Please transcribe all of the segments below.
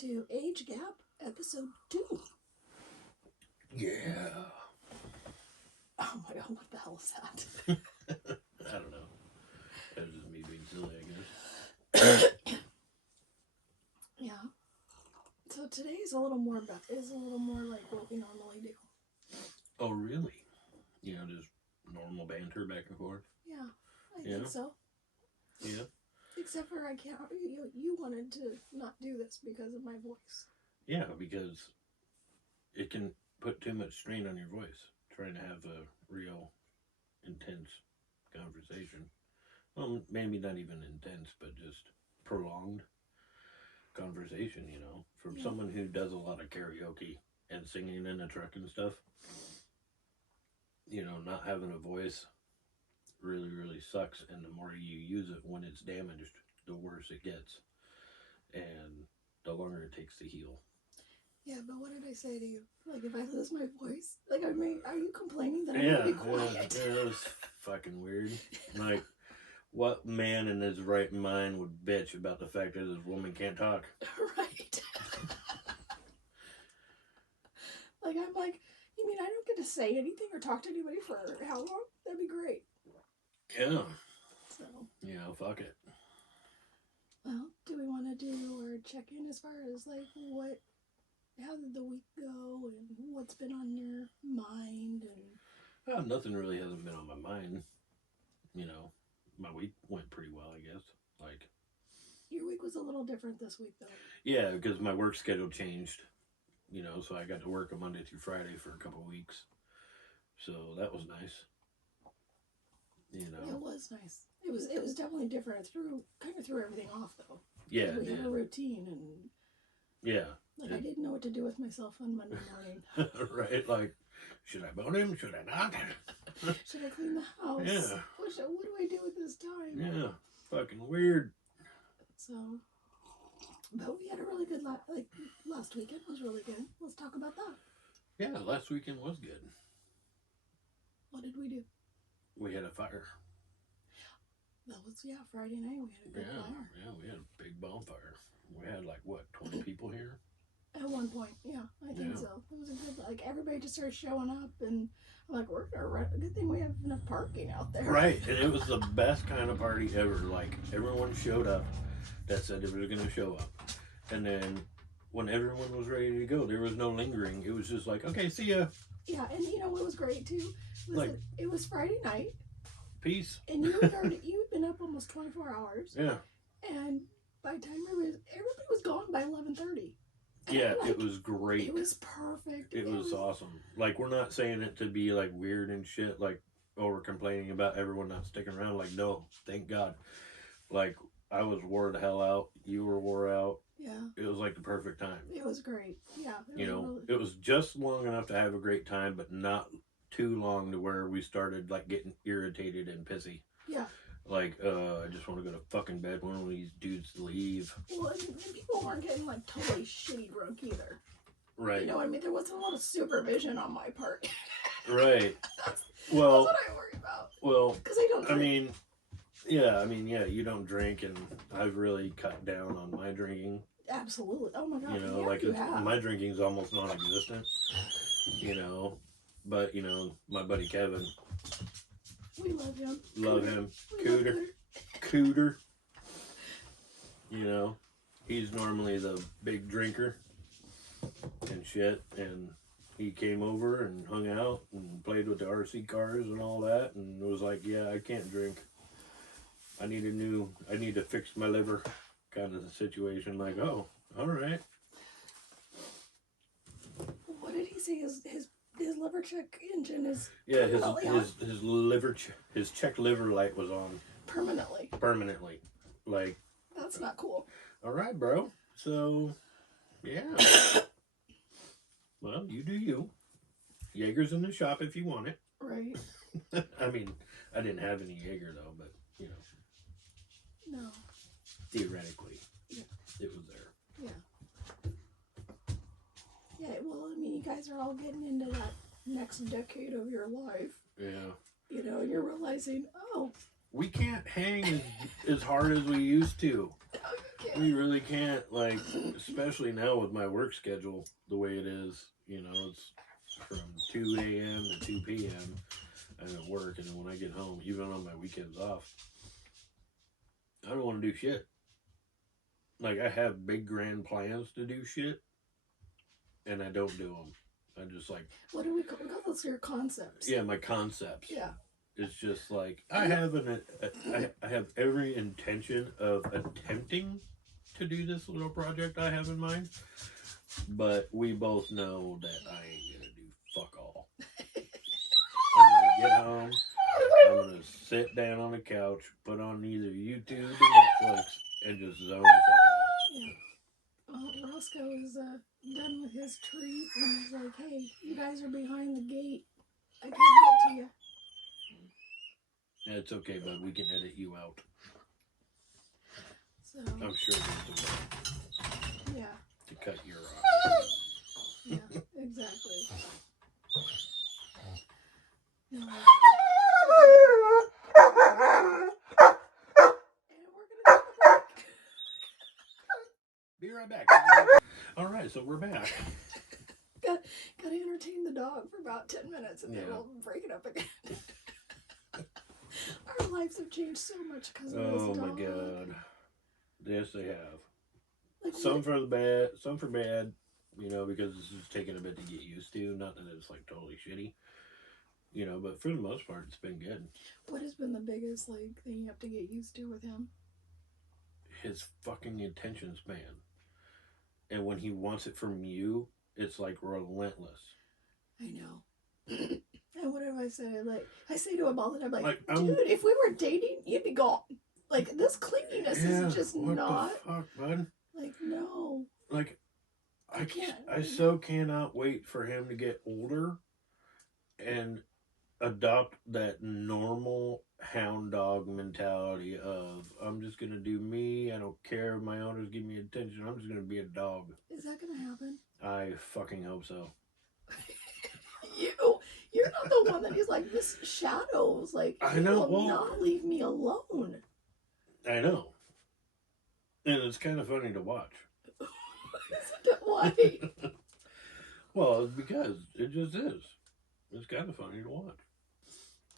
to Age Gap, episode 2. Yeah. Oh my god, what the hell is that? I don't know. That was just me being silly, I guess. Yeah. So today is a little more like what we normally do. Oh, really? You know, just normal banter back and forth? Yeah, I think so. Yeah. Except for I can't. You wanted to not do this because of my voice. Yeah, because it can put too much strain on your voice trying to have a real intense conversation. Well, maybe not even intense, but just prolonged conversation, you know. From someone who does a lot of karaoke and singing in a truck and stuff, you know, not having a voice really, really sucks. And the more you use it when it's damaged, the worse it gets. And the longer it takes to heal. Yeah, but what did I say to you? Like, if I lose my voice? Like, are you complaining that I'm going to be quiet? Yeah, it was fucking weird. Like, what man in his right mind would bitch about the fact that his woman can't talk? Right. Like, I'm like, you mean I don't get to say anything or talk to anybody for how long? That'd be great. Yeah. So. Yeah, fuck it. Well, do we want to do or check in as far as, like, how did the week go and what's been on your mind? And Nothing really hasn't been on my mind. You know, my week went pretty well, I guess. Like, your week was a little different this week, though. Yeah, because my work schedule changed. You know, so I got to work on Monday through Friday for a couple of weeks. So that was nice. You know. It was nice. It was definitely different. It kind of threw everything off, though. Yeah, we had a routine and. Yeah. Like, I didn't know what to do with myself on Monday morning. Right, like, should I bone him? Should I not? Should I clean the house? Yeah. What do I do with this time? Yeah, fucking weird. So, but we had a really good, last weekend was really good. Let's talk about that. Yeah, last weekend was good. What did we do? We had a fire. That was, Friday night we had a good fire. Yeah, we had a big bonfire. We had 20 people here? At one point, yeah, I think so. It was a good, everybody just started showing up, and I'm like, we're gonna rent. A good thing we have enough parking out there. Right, and it was the best kind of party ever. Like, everyone showed up that said they were gonna show up. And then, when everyone was ready to go, there was no lingering. It was just like, okay, see ya. Yeah, and you know what was great, too? It was Friday night. Peace. And you had been up almost 24 hours. Yeah. And by the time everybody was gone by 11:30. Yeah, it was great. It was perfect. It was awesome. Like, we're not saying it to be, weird and shit, we're complaining about everyone not sticking around. Like, no, thank God. Like, I was wore the hell out. You were wore out. Yeah. It was, the perfect time. It was great. Yeah. It was just long enough to have a great time, but not too long to where we started, getting irritated and pissy. Yeah. I just want to go to fucking bed when one of these dudes leave. Well, and people weren't getting, totally shitty drunk either. Right. You know what I mean? There wasn't a lot of supervision on my part. Right. That's what I worry about. Well, because I don't drink. Yeah, you don't drink, and I've really cut down on my drinking. Absolutely. Oh my God. You know, my drinking's almost non-existent. You know, but, my buddy Kevin. We love him. Love him. Cooter. You know, he's normally the big drinker and shit, and he came over and hung out and played with the RC cars and all that, and was like, yeah, I can't drink. I need to fix my liver kind of situation. Like, oh, all right. What did he say? His liver check engine is his check liver light was on permanently. That's not cool. All right, bro. So, yeah. Well, you do you. Jaeger's in the shop if you want it. Right. I didn't have any Jaeger though, but No. Theoretically, yeah. It was there. Yeah. Yeah, well, you guys are all getting into that next decade of your life. Yeah. You're realizing, we can't hang as hard as we used to. No, you can't. We really can't, like, especially now with my work schedule the way it is. You know, it's from 2 a.m. to 2 p.m. I'm at work, and then when I get home, even on my weekends off, I don't want to do shit. Like, I have big grand plans to do shit, and I don't do them. I just like... What do we call those? Your concepts. Yeah, my concepts. Yeah. It's just like, I have I have every intention of attempting to do this little project I have in mind, but we both know that I ain't gonna do fuck all. I'm gonna get home, I'm gonna sit down on the couch, put on either YouTube or Netflix, and just zone the fuck out. Yeah. Well, Roscoe is done with his treat, and he's like, "Hey, you guys are behind the gate. I can't get to you." Yeah, it's okay, bud. We can edit you out. So. I'm sure there's a way. Yeah. To cut your off. Yeah, exactly. No. And we're gonna take a break. Be right back. All right, so we're back. Gotta entertain the dog for about 10 minutes, and then we'll break it up again. Our lives have changed so much because of this dog. Oh my god. Yes, they have. Like, some for the bad, some for bad, you know, because it's just taking a bit to get used to. Not that it's like totally shitty, you know, but for the most part, it's been good. What has been the biggest like thing you have to get used to with him? His fucking attention span. And when he wants it from you, it's like relentless. I know. And what have I said? Like, I say to him all the time, like dude, if we were dating, you'd be gone. Like, this clinginess is just what not. The fuck, bud? Like, no. Like, I can't. so cannot wait for him to get older and adopt that normal hound dog mentality of, I'm just going to do me. I don't care if my owners give me attention. I'm just going to be a dog. Is that going to happen? I fucking hope so. You're not the one that is like, this shadows. Like, I know. Will not leave me alone. I know. And it's kind of funny to watch. Isn't it? Why? Well, it's because it just is. It's kind of funny to watch.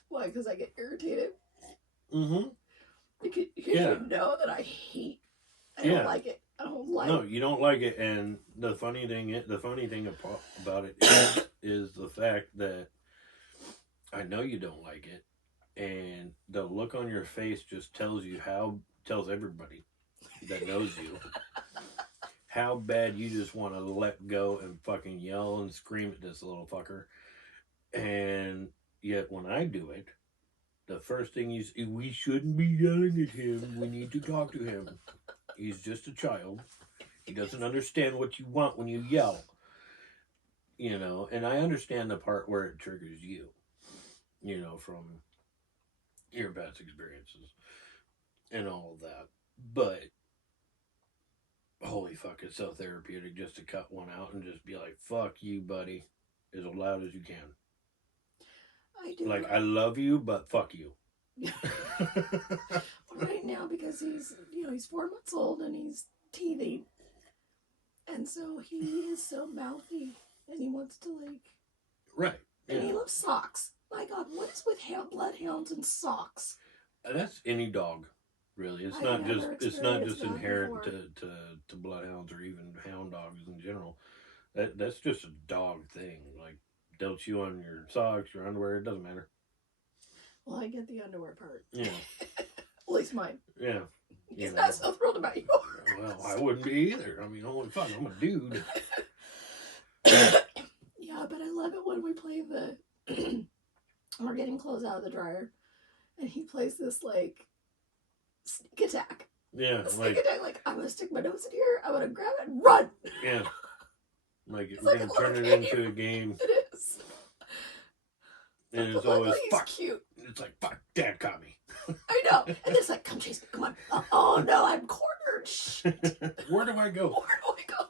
Why? Because I get irritated? Mm-hmm. Because you know that I hate. I don't like it. I don't like it. No, you don't like it. And the funny thing about it is the fact that I know you don't like it. And the look on your face just tells everybody that knows you how bad you just want to let go and fucking yell and scream at this little fucker. And yet when I do it, the first thing you say, we shouldn't be yelling at him. We need to talk to him. He's just a child. He doesn't understand what you want when you yell. You know, and I understand the part where it triggers you, you know, from your past experiences and all of that. But holy fuck, it's so therapeutic just to cut one out and just be like, fuck you, buddy, as loud as you can. I do. Like, I love you, but fuck you. Right now, because he's 4 months old and he's teething. And so he is so mouthy and he wants to Right. Yeah. And he loves socks. My God, what is with bloodhounds and socks? That's any dog, really. It's not just inherent to bloodhounds or even hound dogs in general. That's just a dog thing. Like, they'll chew on your socks, your underwear, it doesn't matter. Well, I get the underwear part. Yeah. At least mine. Yeah. He's not so thrilled about yours. Well, I wouldn't be either. I mean, holy fuck, I'm a dude. Yeah, but I love it when we play we're getting clothes out of the dryer, and he plays this, like, sneak attack. Yeah. Sneak attack, like, I'm going to stick my nose in here, I'm going to grab it and run. Yeah. Like, we're going to turn it into a game. It is. And it's always, fuck. Cute. It's like, fuck, Dad caught me. I know. And it's like, come chase me, come on. Oh, no, I'm cornered. Shit. Where do I go? Where do I go?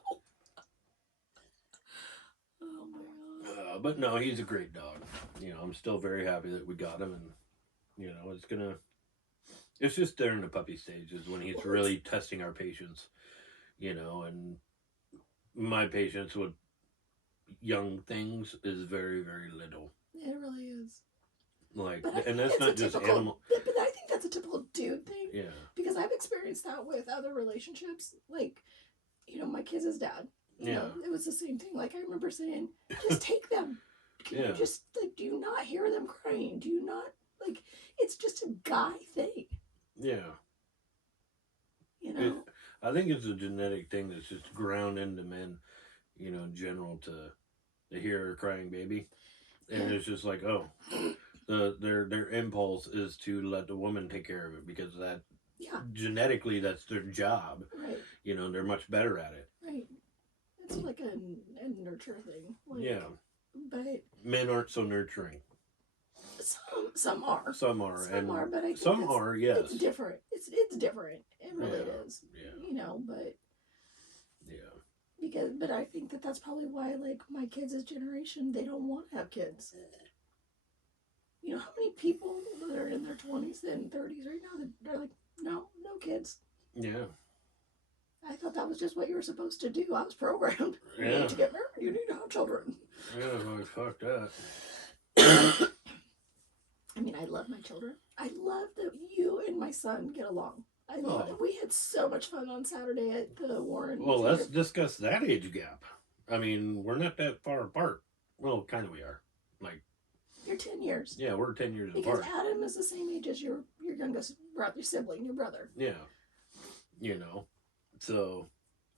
Oh, my God. But no, he's a great dog. You know, I'm still very happy that we got him. And, you know, it's just during the puppy stages when he's really testing our patience. you know, and my patience with young things is very, very little. It really is. Like, But I and think that's it's not a just typical, animal. but I think that's a typical dude thing. Yeah. Because I've experienced that with other relationships. Like, you know, my kids' dad. You know, it was the same thing. Like, I remember saying, just take them. Can you just, like, do you not hear them crying? Do you not, like, it's just a guy thing. Yeah. You know? I think it's a genetic thing that's just ground into men, you know, in general, to hear a crying baby. And it's just like, oh, their impulse is to let the woman take care of it because that genetically that's their job. Right. You know, they're much better at it. Right. It's like a nurture thing. Like, yeah. But men aren't so nurturing. Some are. Some are. Some are, but I think some are, yes. It's different. It's different. It really is. Yeah. You know, but but I think that's probably why, like, my kids' generation, they don't want to have kids. You know how many people that are in their 20s and 30s right now that they're like, no kids. Yeah. I thought that was just what you were supposed to do. I was programmed. You need to get married. You need to have children. Yeah, well, fuck that. I mean, I love my children. I love that you and my son get along. I love it. We had so much fun on Saturday at the Warren Zeider. Well, let's discuss that age gap. I mean, we're not that far apart. Well, kind of we are. Like, you're 10 years. Yeah, we're 10 years because apart. Because Adam is the same age as your youngest brother, your sibling, your brother. Yeah. You know. So,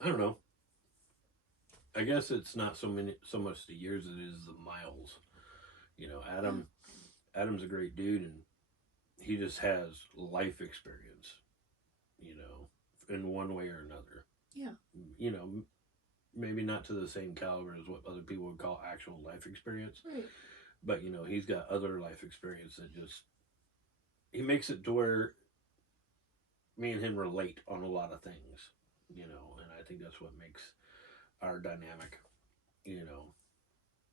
I don't know. I guess it's not so much the years as it is the miles. You know, Adam's a great dude, and he just has life experience, you know, in one way or another. Yeah. You know, maybe not to the same caliber as what other people would call actual life experience. Right. But, you know, he's got other life experience that just, he makes it to where me and him relate on a lot of things, you know, and I think that's what makes our dynamic, you know,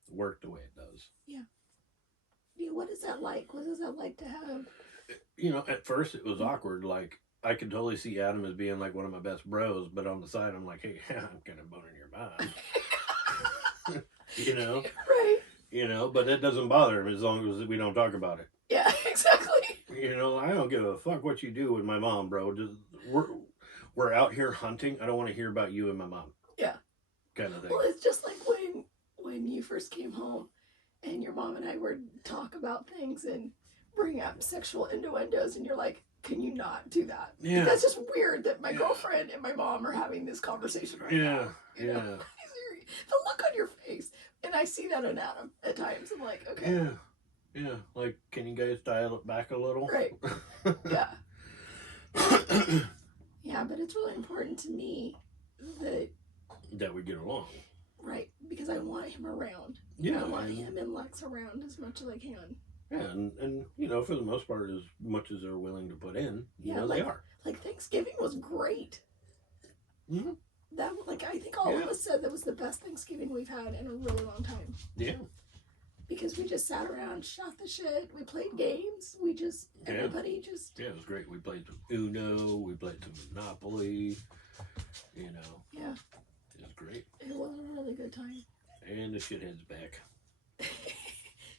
work the way it does. Yeah. Yeah, what is that like? What is that like to have? You know, at first it was awkward. Like, I could totally see Adam as being like one of my best bros, but on the side I'm like, hey, I'm kind of boning your mom. You know? Right. You know, but that doesn't bother him as long as we don't talk about it. Yeah, exactly. You know, I don't give a fuck what you do with my mom, bro. Just we're out here hunting. I don't want to hear about you and my mom. Yeah. Kind of thing. Well, it's just like when you first came home and your mom and I would talk about things and bring up sexual innuendos, and you're like, can you not do that? Yeah. That's just weird that my girlfriend and my mom are having this conversation right now. You know? The look on your face. And I see that in Adam at times. I'm like, okay. Yeah. Yeah. Like, can you guys dial it back a little? Right. Yeah. Yeah, but it's really important to me that we get along. Right. Because I want him around. Yeah. I want him and Lex around as much as I can. Yeah, and you know, for the most part, as much as they're willing to put in, you know, they are. Like, Thanksgiving was great. Mm-hmm. That, like, I think all of us said that was the best Thanksgiving we've had in a really long time. Yeah. Because we just sat around, shot the shit, we played games, everybody just... Yeah, it was great. We played some Uno, we played some Monopoly, you know. Yeah. It was great. It was a really good time. And the shithead's back.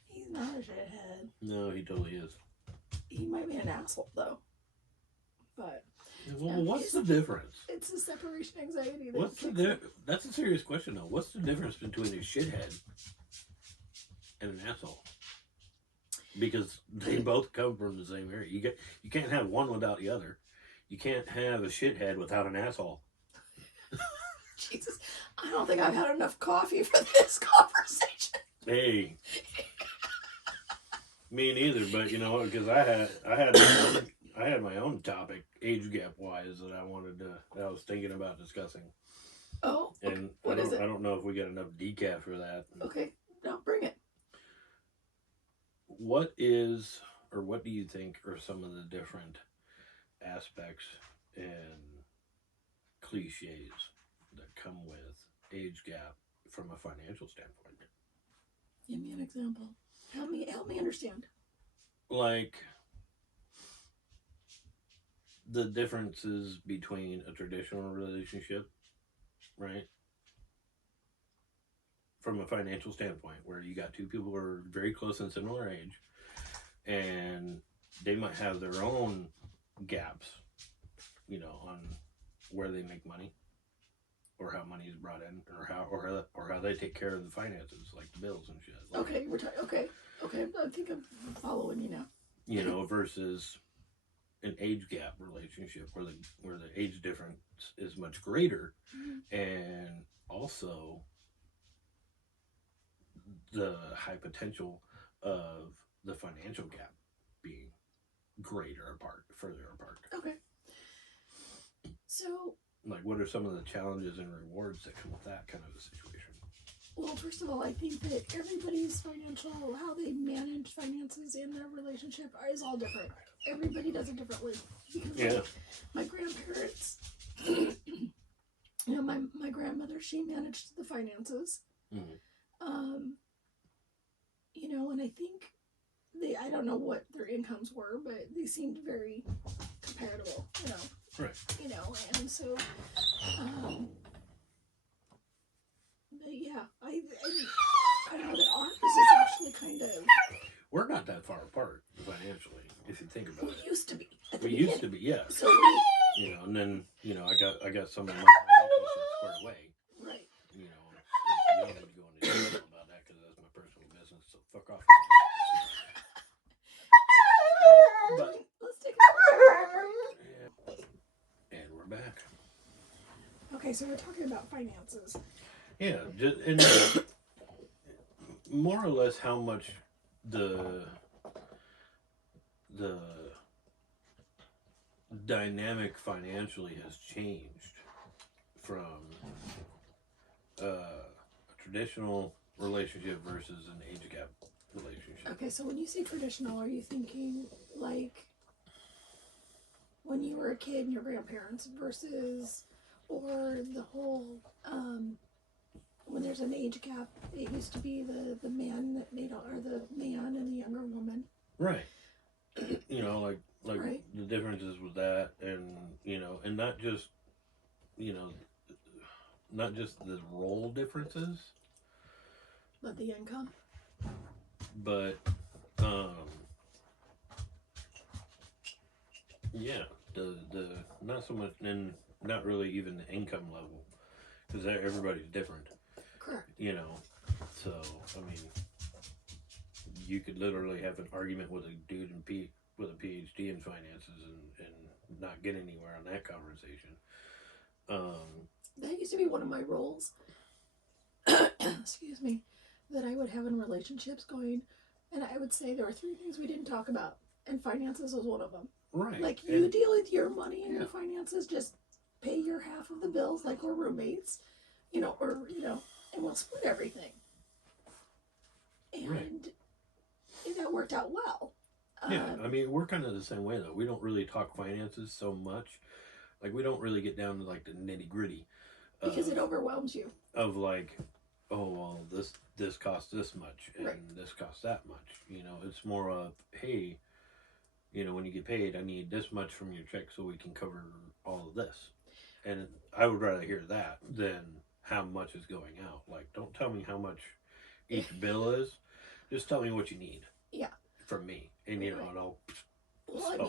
He's not a shithead. No, he totally is. He might be an asshole, though. But... Well, what's the difference? It's the separation anxiety. That's a serious question, though. What's the difference between a shithead and an asshole? Because they both come from the same area. You can't have one without the other. You can't have a shithead without an asshole. Jesus, I don't think I've had enough coffee for this conversation. Hey. Me neither, but you know, because I had my own topic, age gap wise, that I was thinking about discussing. Oh, okay. And I don't know if we got enough decaf for that. Okay, no, bring it. What do you think are some of the different aspects and cliches that come with age gap from a financial standpoint? Give me an example. Help me understand. Like, the differences between a traditional relationship right? From a financial standpoint, where you got two people who are very close and similar age, and they might have their own gaps, you know, on where they make money, or how money is brought in, or how they take care of the finances, like the bills and shit. Like, okay, okay. I think I'm following you now. You know, versus an age gap relationship where the age difference is much greater, and also the high potential of the financial gap being further apart. Okay. So, like, what are some of the challenges and rewards that come with that kind of a situation? Well, first of all, I think that everybody's how they manage finances in their relationship is all different. Everybody does it differently. Yeah. My grandparents, my grandmother, she managed the finances. Mm-hmm. And I think I don't know what their incomes were, but they seemed very compatible, Right. And so, but yeah, I know that ours is actually kind of... We're not that far apart financially, if you think about it. We used to be. We used to be, yeah. So and then, I got some of my financial shit squared away. Right. You don't need to go into detail about that because that's my personal business, so fuck off. But let's take and we're back. Okay, so we're talking about finances. Yeah, and more or less how much the dynamic financially has changed from a traditional relationship versus an age gap relationship. Okay, so when you say traditional, are you thinking like when you were a kid and your grandparents versus, or the whole, when there's an age gap, it used to be the man that made or the man and the younger woman. Right. Like right. The differences with that, and and not just the role differences, but the income. But yeah, the not so much, and not really even the income level, because everybody's different. Correct. So I mean, you could literally have an argument with a dude with a PhD in finances and not get anywhere on that conversation. That used to be one of my roles. Excuse me. That I would have in relationships going, and I would say there were 3 things we didn't talk about, and finances was one of them. Right. Like, you deal with your money and your finances, just pay your half of the bills like we're roommates, and we'll split everything. And that worked out well. Yeah, I mean, we're kind of the same way, though. We don't really talk finances so much. Like, we don't really get down to, like, the nitty-gritty. Because it overwhelms you. Of, like, oh, well, this costs this much, and this costs that much. It's more of, hey, when you get paid, I need this much from your check so we can cover all of this. And I would rather hear that than how much is going out. Like, don't tell me how much each bill is. Just tell me what you need. Yeah. From me. And, and I'll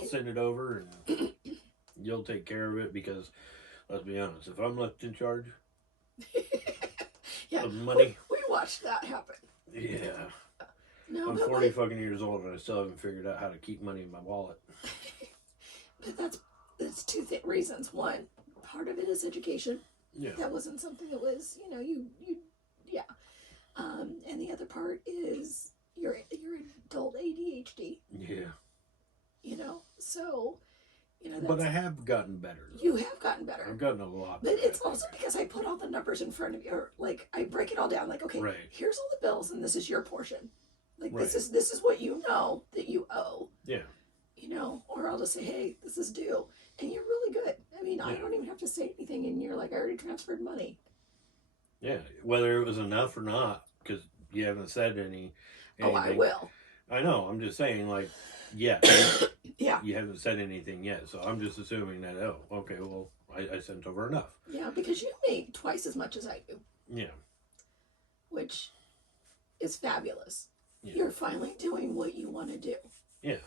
send it over, and you'll take care of it, because, let's be honest, if I'm left in charge of money... We watched that happen. Yeah. No, I'm 40 fucking years old, and I still haven't figured out how to keep money in my wallet. But that's 2 reasons. One, part of it is education. Yeah. That wasn't something that was, yeah. And the other part is your adult ADHD. Yeah. So, but I have gotten better, though. You have gotten better. I've gotten a lot better. But it's also because I put all the numbers in front of you, or like I break it all down. Like, okay, here's all the bills, and this is your portion. Like this is what you know that you owe. Yeah. Or I'll just say, hey, this is due, and you're really good. I mean, I don't even have to say anything, and you're like, I already transferred money. Yeah, whether it was enough or not, because you haven't said anything. Oh, I will. I know. I'm just saying, like, yeah. Yeah. You haven't said anything yet, so I'm just assuming that, okay, well, I sent over enough. Yeah, because you make twice as much as I do. Yeah. Which is fabulous. Yeah. You're finally doing what you want to do. Yeah.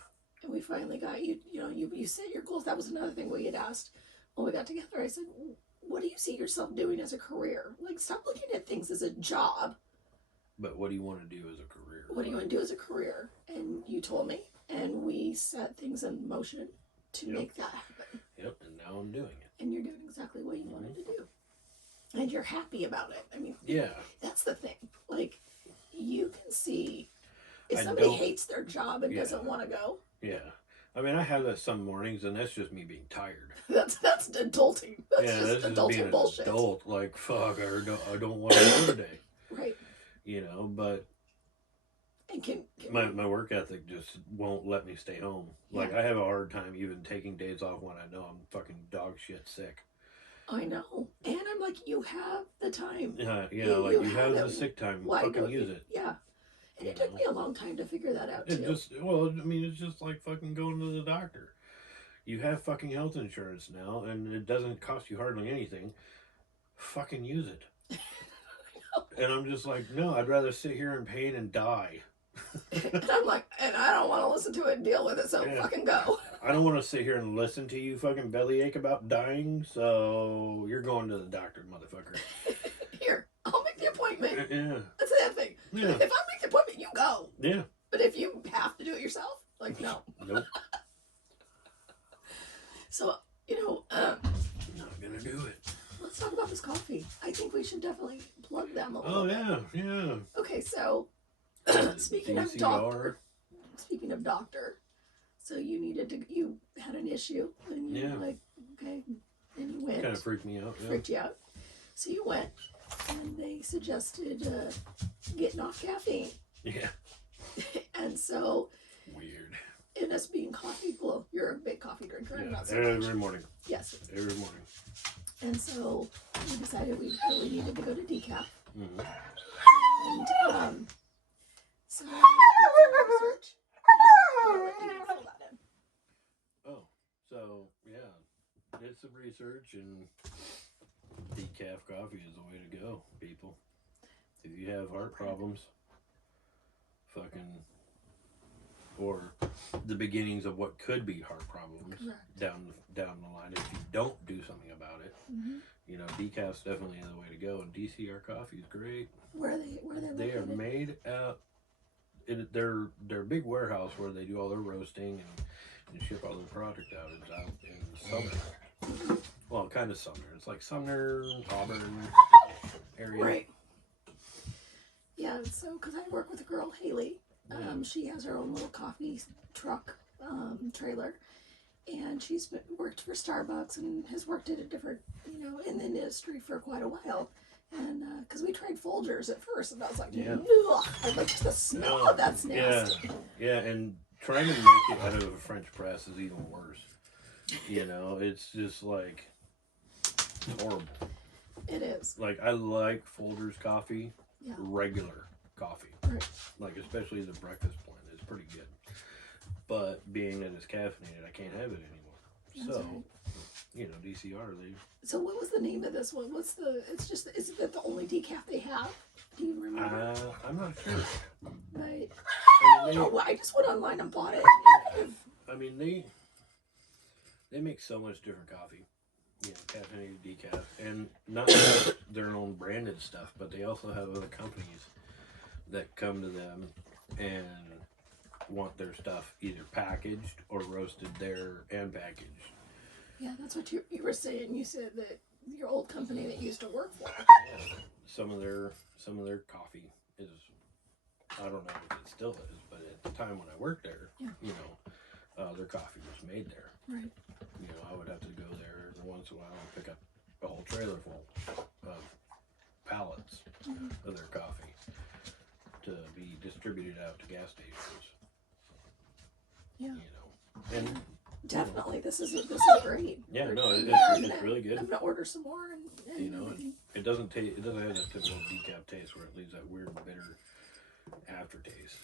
And we finally got you, you set your goals. That was another thing we had asked when we got together. I said, what do you see yourself doing as a career? Like, stop looking at things as a job. But what do you want to do as a career? What do you want to do as a career? And you told me. And we set things in motion to make that happen. Yep, and now I'm doing it. And you're doing exactly what you wanted to do. And you're happy about it. I mean, that's the thing. Like, you can see if somebody hates their job and doesn't want to go. Yeah. I mean, I have that some mornings, and that's just me being tired. That's adulting. That's just adulting being bullshit. An adult, like, fuck, I don't want to go today. Right. You know, but and my work ethic just won't let me stay home. Like, I have a hard time even taking days off when I know I'm fucking dog shit sick. I know. And I'm like, you have the time. Yeah, you have the sick time. Why fucking use it. Yeah. And it took me a long time to figure that out, too. It's just like fucking going to the doctor. You have fucking health insurance now, and it doesn't cost you hardly anything. Fucking use it. And I'm just like, no, I'd rather sit here in pain and die. And I'm like, and I don't want to listen to it and deal with it, so fucking go. I don't want to sit here and listen to you fucking bellyache about dying, so you're going to the doctor, motherfucker. Here, I'll make the appointment. Yeah. That's the thing. Yeah. If I make the appointment, you go. Yeah. But if you have to do it yourself, like, no. Nope. So, not gonna do it. Let's talk about this coffee. I think we should definitely plug them a little bit. Yeah. Okay, so speaking of doctor, so you had an issue and you were like, okay, and you went. Kind of freaked me out. Freaked you out. So you went, and they suggested getting off caffeine. Yeah. And so. Weird. And us being coffee, well, you're a big coffee drinker. I'm not so every much. morning. Yes. Every morning. And so we decided we really needed to go to Decaf. Mm-hmm. And so we did some research. Oh, so yeah, did some research, and decaf coffee is the way to go, people. If you have heart problems, or the beginnings of what could be heart problems down the line, if you don't do something about it, decaf's definitely the way to go. And DCR coffee is great. Where are they located? They are made out in their big warehouse where they do all their roasting and ship all their product out. It's out in Sumner. Well, kind of Sumner. It's like Sumner, Auburn area. Right. Yeah, so because I work with a girl, Haley. She has her own little coffee truck trailer, and she's worked for Starbucks and has worked at a different, in the industry for quite a while. And because we tried Folgers at first, and I was like, ugh. I was like, just the smell of that's nasty. Yeah, and trying to make it out of a French press is even worse. It's just like horrible. It is. Like, I like Folgers coffee, regular coffee. Right. Like, especially the breakfast blend. It's pretty good. But being that it's caffeinated, I can't have it anymore. That's so, right. DCR, So what was the name of this one? Is it the only decaf they have? Do you remember? I'm not sure. Right. I I just went online and bought it. I mean, they make so much different coffee. Caffeinated decaf. And not just their own branded stuff, but they also have other companies that come to them and want their stuff either packaged or roasted there and packaged. Yeah, that's what you were saying. You said that your old company that you used to work for. Yeah. Some of their coffee is, I don't know if it still is, but at the time when I worked there, their coffee was made there. Right. I would have to go there every once in a while and pick up a whole trailer full of pallets of their coffee to be distributed out to gas stations. Yeah. And definitely, this is great. Yeah, no, it's really good. I'm gonna order some more, and it doesn't taste. It doesn't have that typical decaf taste where it leaves that weird bitter aftertaste.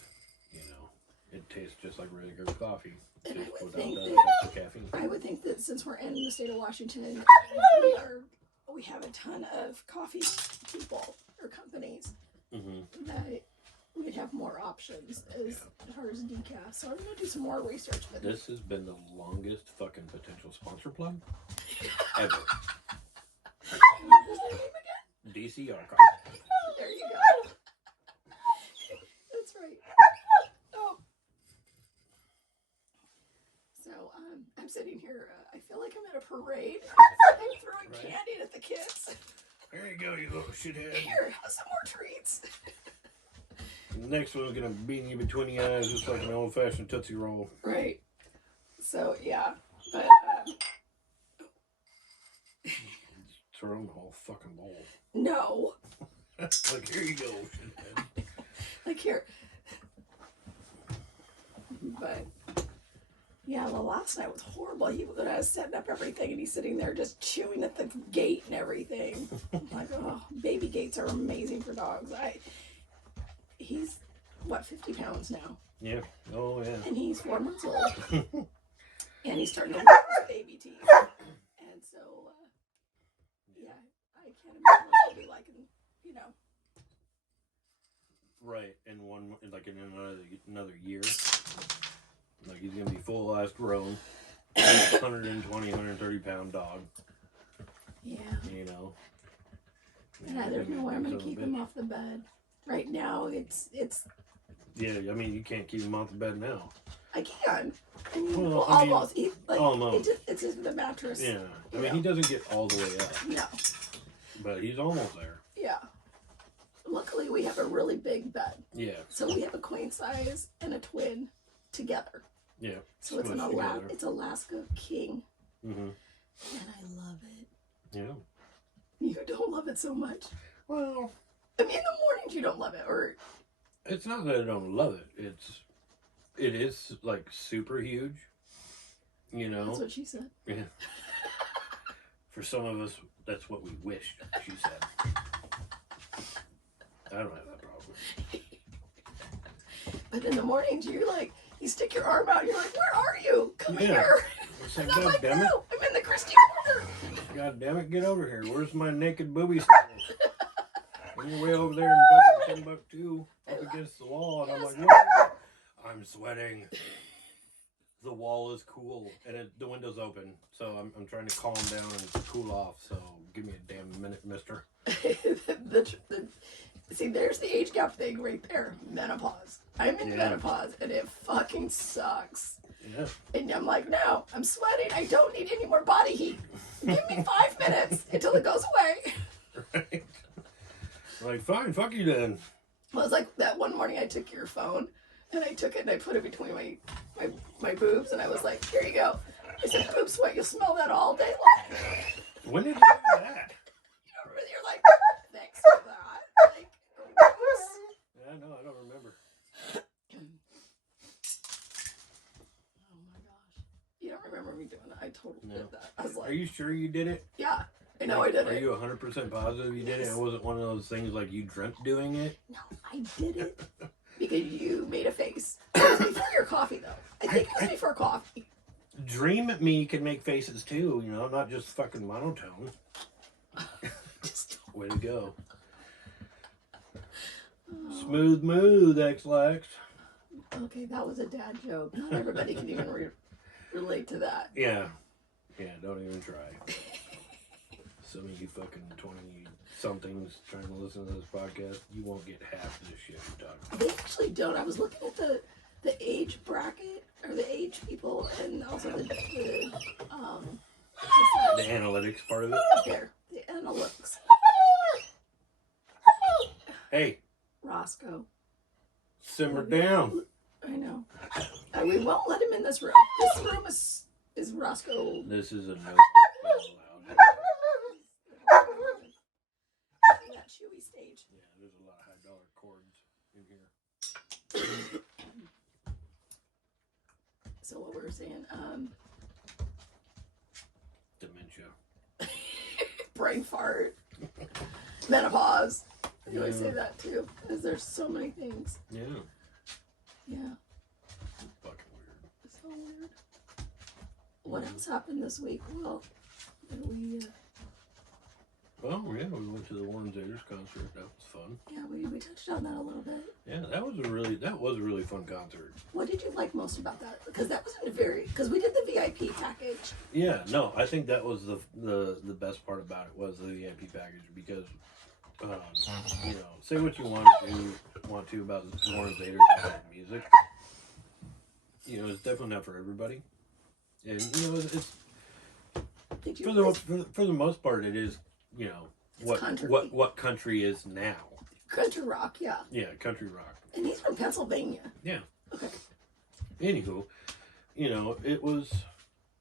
It tastes just like regular coffee. And just I would without think the that, extra caffeine. I would think that since we're in the state of Washington, we have a ton of coffee people or companies that we'd have more options as far as decaf. So I'm gonna do some more research. With this has been the longest fucking potential sponsor plug ever. DCR coffee. There you go. That's right. Oh. So I'm sitting here. I feel like I'm at a parade. I'm throwing candy at the kids. There you go, you little shithead. Here, have some more treats. The next one's gonna beat you between the eyes just like an old-fashioned Tootsie Roll. Right. So yeah, but Throw them the whole fucking bowl. no. Like, here you go, shithead. Like here. But yeah, the last night was horrible. When I was setting up everything and he's sitting there just chewing at the gate and everything. I'm like, oh, baby gates are amazing for dogs. He's what, 50 pounds now. Yeah. Oh yeah. And he's 4 months old. And he's starting to lose his baby teeth. And so yeah, I can't imagine what he'll be like in, you know. Right, in another year. Like, he's gonna be full-sized grown, 120, 130 pound dog. Yeah. You know. Yeah, there's no way I'm gonna keep him off the bed. Right now, it's. Yeah, I mean, you can't keep him off the bed now. I can. I mean, Well, almost. Almost. It's just the mattress. Yeah. I mean, he doesn't get all the way up. No. But he's almost there. Yeah. Luckily, we have a really big bed. Yeah. So we have a queen size and a twin together. Yeah. So it's it's Alaska King. Mm-hmm. And I love it. Yeah. You don't love it so much. Well, I mean, in the mornings you don't love it, or it's not that I don't love it. It is like super huge. You know. That's what she said. Yeah. For some of us, that's what we wished, she said. I don't have that problem. But in the mornings, you stick your arm out and you're like, where are you? Come here. It's like, and I'm God like, damn it. no, I'm in the Christe corner. God damn it, get over here. Where's my naked booby stools? And you're way over there in fucking Timbuktu up against the wall. And I'm like, what? I'm sweating. The wall is cool and the window's open. So I'm trying to calm down and cool off. So give me a damn minute, mister. See, there's the age gap thing right there. Menopause. I'm in menopause and it fucking sucks. Yeah. And I'm like, no, I'm sweating. I don't need any more body heat. Give me 5 minutes until it goes away. Right. Like, fine, fuck you then. Well, it's like that one morning I took your phone and I took it and I put it between my boobs and I was like, here you go. I said, boob sweat, you'll smell that all day long. When did you do that? You're like, thanks for that. Like, Yeah, no, I don't remember. oh my gosh. You don't remember me doing that. I totally did that. I was like, are you sure you did it? yeah, I know I did Are it. you 100% positive you did it? It wasn't one of those things like you dreamt doing it? No, I did it. Because you made a face. It was before your coffee, though. I think it was before coffee. Dream at me can make faces too, you know, not just fucking monotone. Way to go. Smooth, X-Lax. Okay, that was a dad joke. Not everybody can even relate to that. Yeah, don't even try. Some of you fucking 20-somethings trying to listen to this podcast, you won't get half of this shit you're talking about. They actually don't. I was looking at the age bracket, or the age people, and also the analytics part of it? There, the analytics. Hey. Roscoe. Simmer down. I know. We won't let him in this room. This room is Roscoe. This is a no. That chewy stage. Yeah, there's a lot of high-dollar chords in here. So what we were saying, Dementia. brain fart, menopause. I always say that too, because there's so many things. Yeah. Yeah. what else happened this week? Well, we well, yeah, we went to the Warren Zeider's concert. That was fun. Yeah, we touched on that a little bit. Yeah, that was a really fun concert. What did you like most about that? Because that wasn't because we did the VIP package. Yeah, no, I think that was the best part about it was the VIP package because, you know, say what you want to about Warren Zeider's music. You know, it's definitely not for everybody, and you know, it's for the most part, it is. You know, what country is now. Country rock, yeah. Yeah, country rock. And he's from Pennsylvania. Yeah. Okay. Anywho, you know, it was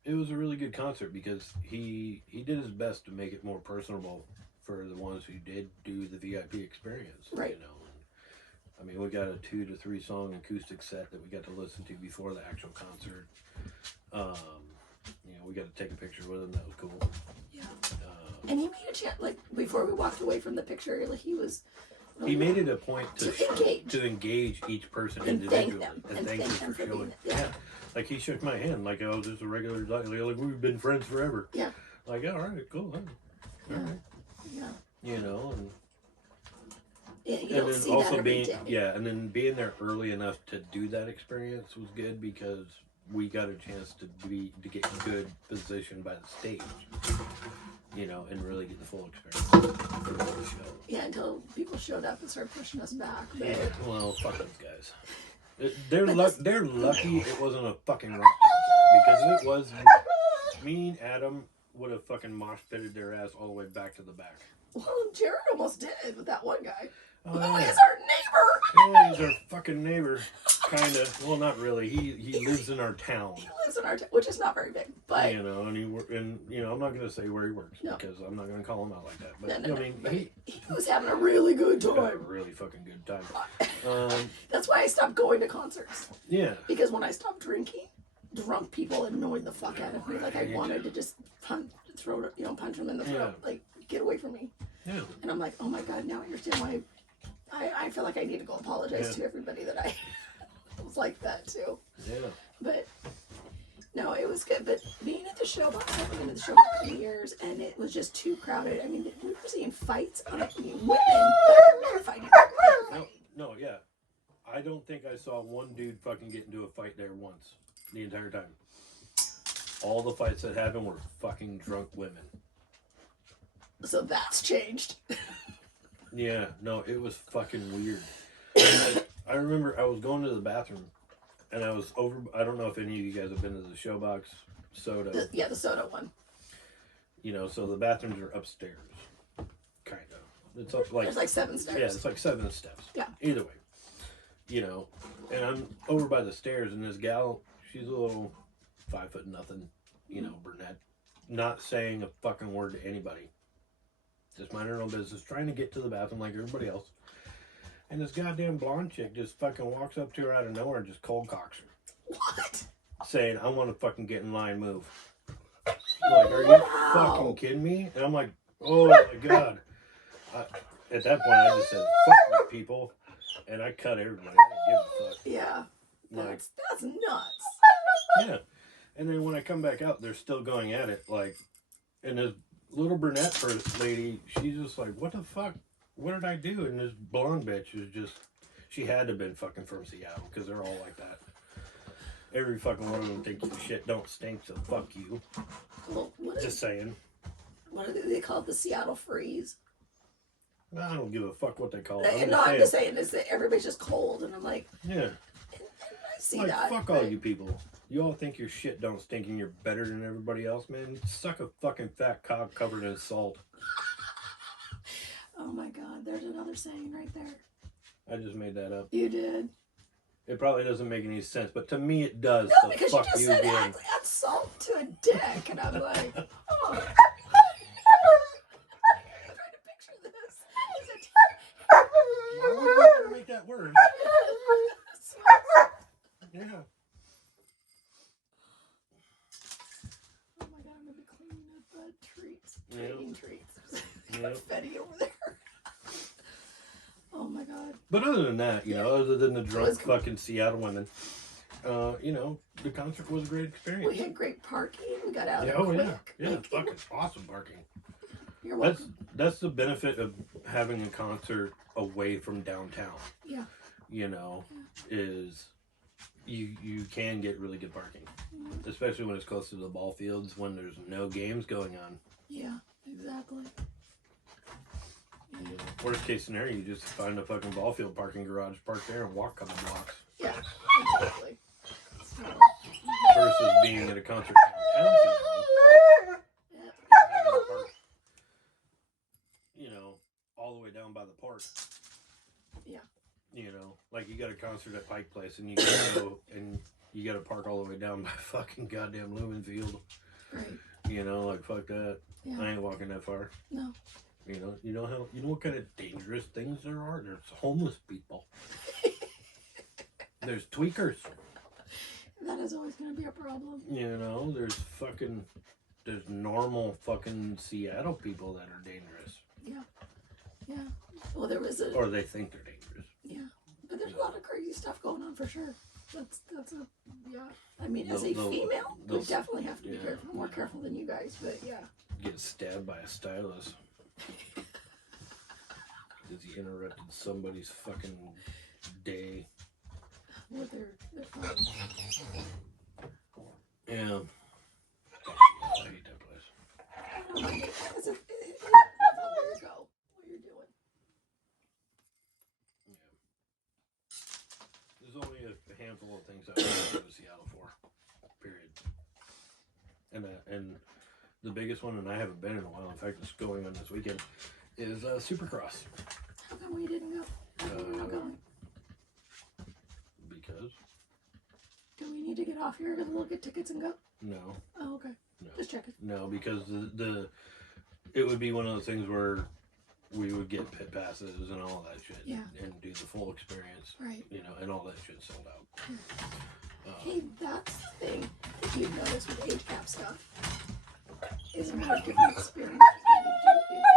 a really good concert because he did his best to make it more personable for the ones who did do the VIP experience. Right. You know, I mean, we got a 2 to 3 song acoustic set that we got to listen to before the actual concert. You know, we got to take a picture with him. That was cool. Yeah. And he made a chance, like, before we walked away from the picture, like, he was... He made it a point to engage each person individually. And thank them for showing. Yeah. Like, he shook my hand like I was just a regular... Like, we've been friends forever. Yeah. Like, all right, cool. All right. Yeah. You know, and... Yeah, you don't see that every day. Yeah, and then being there early enough to do that experience was good because we got a chance to get good position by the stage. You know, and really get the full experience for the show. Yeah, until people showed up and started pushing us back. But... Yeah, well, fuck those guys. They're lucky it wasn't a fucking rock concert because if it was, me and Adam would have fucking mosh pitted their ass all the way back to the back. Well, Jared almost did with that one guy. Oh, Who yeah. is our neighbor? Yeah, he's our fucking neighbor, kind of. Well, not really. He lives in our town. He lives in our town, which is not very big, but you know, and you know, I'm not gonna say where he works because I'm not gonna call him out like that. But no, I mean, he was having a really good time. Had a really fucking good time. That's why I stopped going to concerts. Yeah. Because when I stopped drinking, drunk people annoyed the fuck out of me. Like I wanted to just punch them in the throat. Yeah. Like, get away from me. Yeah. And I'm like, oh my god, now I understand why. I feel like I need to go apologize to everybody that I was like that too. Yeah. But no, it was good. But being at the Showbox, I've been to the Showbox for years, and it was just too crowded. I mean, we were seeing fights. I mean, women fighting. No, yeah. I don't think I saw one dude fucking get into a fight there once the entire time. All the fights that happened were fucking drunk women. So that's changed. Yeah, no, it was fucking weird. I remember I was going to the bathroom, and I was over. I don't know if any of you guys have been to the Showbox SoDo. The SoDo one. You know, so the bathrooms are upstairs, kind of. It's up like there's like 7 steps. Yeah, it's like 7 steps. Yeah. Either way, you know, and I'm over by the stairs, and this gal, she's a little 5 foot nothing, you know, brunette, not saying a fucking word to anybody. Just minding her own business, trying to get to the bathroom like everybody else. And this goddamn blonde chick just fucking walks up to her out of nowhere and just cold cocks her. What? Saying, I want to fucking get in line, move. Like, are you fucking kidding me? And I'm like, oh my god. At that point, I just said, fuck you people. And I cut everybody. I didn't give a fuck. Yeah. Like, that's nuts. Yeah. And then when I come back out, they're still going at it. Like, and this little brunette first lady, she's just like, what the fuck? What did I do? And this blonde bitch is just, she had to have been fucking from Seattle because they're all like that. Every fucking one of them thinks your shit don't stink, so fuck you. Well, just saying. What do they call it? The Seattle freeze? I don't give a fuck what they call it. I'm just saying is that everybody's just cold, and I'm like, yeah. And I see like, that. Fuck all you people. You all think your shit don't stink and you're better than everybody else, man. Suck a fucking fat cock covered in salt. Oh my god, there's another saying right there. I just made that up. You did. It probably doesn't make any sense, but to me it does. No, so because fuck you just you said again. add salt to a dick, and I'm like, oh. I'm trying to picture this. Why would you ever make that word? Yeah. Oh my god, I'm gonna be cleaning up treats. Yep. Eating treats. Yep. Confetti over there. Oh my god. But other than that, you know, other than the drunk fucking Seattle women, you know, the concert was a great experience. We had great parking. We got out. Yeah, fucking awesome parking. You're welcome. That's the benefit of having a concert away from downtown. Yeah. You know, is you can get really good parking, especially when it's close to the ball fields when there's no games going on. Yeah, exactly. You know, worst case scenario, you just find a fucking ball field parking garage, park there, and walk a couple blocks. Yeah, exactly. So, versus being at a concert downtown. You know, all the way down by the park. Yeah. You know, like you got a concert at Pike Place and you gotta go and you gotta park all the way down by fucking goddamn Lumen Field. Right. You know, like fuck that. Yeah. I ain't walking that far. No. You know what kind of dangerous things there are? There's homeless people. There's tweakers. That is always gonna be a problem. You know, there's normal fucking Seattle people that are dangerous. Yeah. Yeah. Well, there was or they think they're dangerous. Yeah. But there's a lot of crazy stuff going on for sure. That's a, yeah. I mean, as a female, we definitely have to be careful, more careful than you guys, but yeah. Get stabbed by a stylist. Because he interrupted somebody's fucking day. With their phone. Yeah. I hate that place. I don't know. It's a, where you go, what you're doing. Yeah. There's only a handful of things I want to go to Seattle for. Period. And the biggest one, and I haven't been in a while, in fact it's going on this weekend, is Supercross. How come we didn't go? How come we're not going? Because? Do we need to get off here and look at tickets and go? No. Oh, okay. No. Just checking. No, because it would be one of those things where we would get pit passes and all that shit. Yeah. And do the full experience. Right. You know, and all that shit sold out. Yeah. Hey, that's the thing that you've noticed with age cap stuff. Is a more different experience when you do age cap.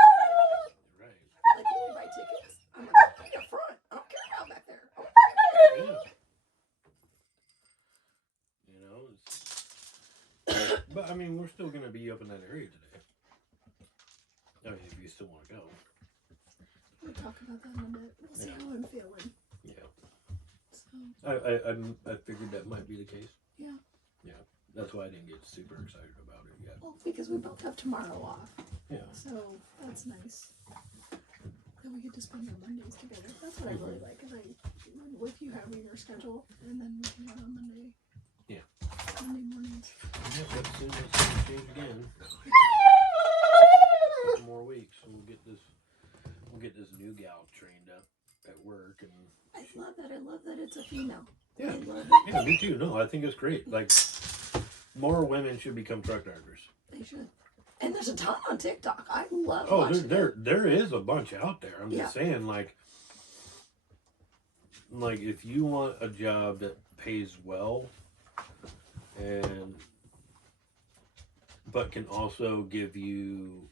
Right. Like when we buy tickets, I'm like, I'll be up front. I don't care how back there. Yeah. You know, but I mean, we're still going to be up in that area today. I mean, if you still want to go. We'll talk about that in a bit. We'll see how I'm feeling. Yeah. So. I figured that might be the case. Yeah. Yeah. That's why I didn't get super excited about it yet. Well, because we both have tomorrow off. Yeah. So that's nice. Then we get to spend our Mondays together. That's what I really like. Is with you having your schedule, and then we can go on Monday. Yeah. Monday mornings. Yeah, but soon it's going to change again. Couple more weeks, and we'll get this new gal trained up at work, and I love that. I love that it's a female. yeah, I love it. yeah, me too. No, I think it's great. Like, more women should become truck drivers. They should. And there's a ton on TikTok. I love. Oh, there is a bunch out there. I'm just saying, like if you want a job that pays well, but can also give you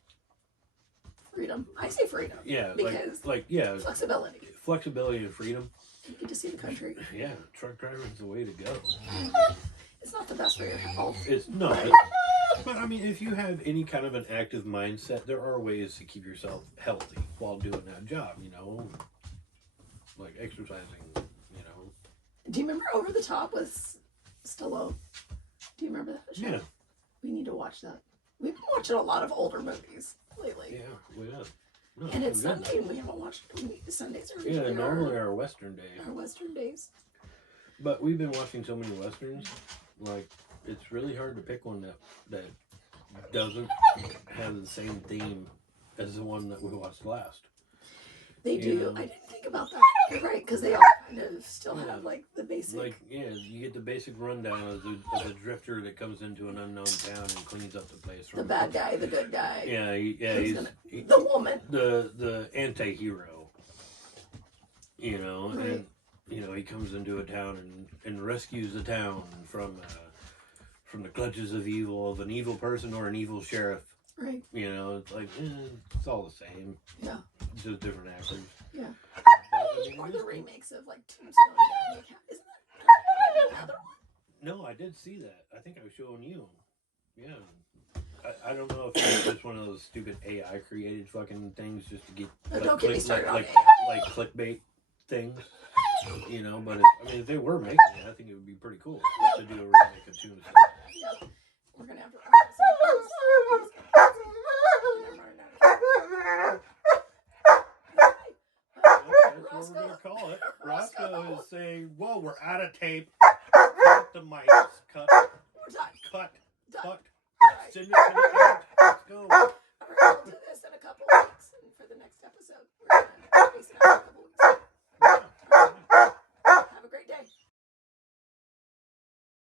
freedom. I say freedom. Yeah, because flexibility and freedom. You get to see the country. Yeah, truck driving is the way to go. It's not the best for your health. It's not. But I mean, if you have any kind of an active mindset, there are ways to keep yourself healthy while doing that job, you know, like exercising, you know. Do you remember Over the Top with Stallone? Do you remember that show? Yeah. We need to watch that. We've been watching a lot of older movies lately. Yeah, we have. No, and it's Sunday and we haven't watched Sundays are usually normally our Western day. Our Western days. But we've been watching so many Westerns, like it's really hard to pick one that doesn't have the same theme as the one that we watched last. They do. You know? I didn't think about that. You're right, because they all kind of still have like the basic. Like you get the basic rundown of the drifter that comes into an unknown town and cleans up the place. The bad guy, the good guy. Yeah, he's the woman. The anti-hero. You know, right. And you know he comes into a town and rescues the town from the clutches of evil, of an evil person or an evil sheriff. Right. You know, it's like it's all the same. Yeah. Just different actors. Yeah. Or the remakes of like Tombstone. Isn't that another one? I did see that. I think I was showing you. Yeah. I don't know if it's just one of those stupid AI created fucking things just to get like clickbait things, you know. But if they were making it, I think it would be pretty cool to do a remake of Tuna stuff. Yeah, we're gonna have to. That's what we're gonna call it. Roscoe is saying, "Whoa, we're out of tape. Cut the mics. Cut. We're done. Cut. Done. Cut. Send it to the end. Let's go."